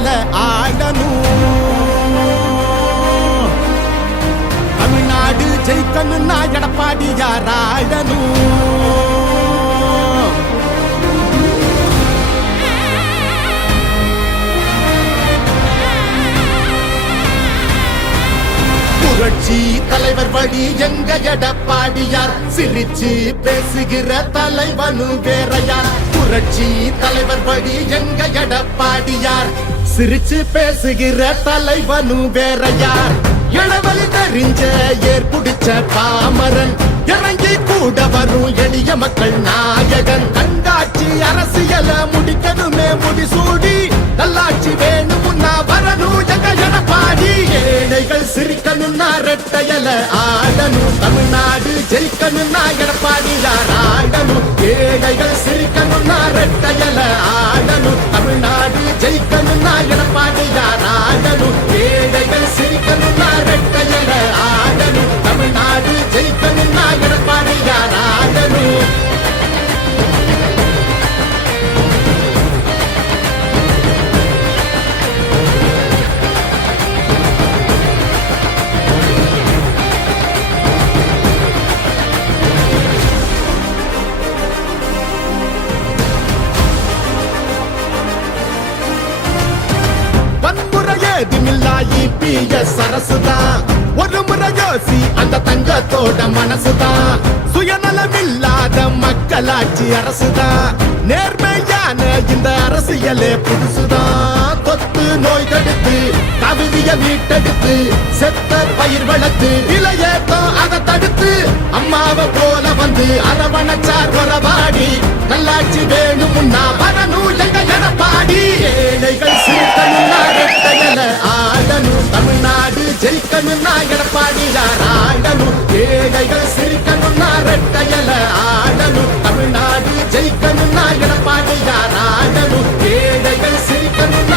ரெட்டையல ஆடணும். தமிழ்நாடு ஜெயிக்கணும்னா எடப்பாடியார் ஆடணும். புரட்சி தலைவர் வழி எங்க எடப்பாடியார், சிரிச்சு பேசுகிற தலைவனு வேறையார். புரட்சி தலைவர் வழி எங்க எடப்பாடியார், சிரிச்சு பேசுகிற தலைவனு வேறையார். இளவலி தெரிஞ்ச ஏற்புடிச்ச பாமரன், இறங்கி கூட வரும் எளிய மக்கள் நாயகன். கண்டாட்சி அரசியல முடிக்கணுமே முடிசூடி, நல்லாட்சி வேணும்னா வரணும் எங்க எடப்பாடி. ஏழைகள் சிரிக்கணும்னா ரெட்டையல ஆடணும். தமிழ்நாடு ஜெயிக்கணும்னா எடப்பாடியார் ஆடணும். ஏழைகள் சிரிக்கணும்னா ரெட்டையல ஆடணும். தமிழ்நாடு ஜெயிக்கணும்னா எடப்பாடியார் ஆடணும். ஏழைகள் சிரிக்கணும்னா ரெட்டையல ஆடணும். தமிழ்நாடு ஜெயிக்கணும்னா எடப்பாடியார் ஆடணும். சரசுதான் ஒரு முறை யோசி, அந்த தங்கத்தோட மனசுதான். சுயநலமில்லாத மக்களாட்சி அரசுதான். நேர்மையான இந்த அரசியலே புதுசுதான். தொத்து நோய் தடுத்து கவிதைய மீட்டெடுத்து, செத்த பயிர் வளர்த்து இளையேத்தம் அதை தடுத்து, அம்மாவை போல வந்து அரவணைச்சார் உறவாடி. நல்லாட்சி வேணும்னா வரணும் எங்க எடப்பாடி. ஏழைகள் சீர்கணும்னா ரெட்டையல ஆடணும். தமிழ்நாடு ஜெயிக்கணும்னா எடப்பாடியார் ஆடணும். ஏழைகள் சிரிக்கணும்னா ரெட்டையல ஆடணும். தமிழ்நாடு ஜெயிக்கணும்னா எடப்பாடியார் ஆடணும். ஏழைகள் சிரிக்கணும்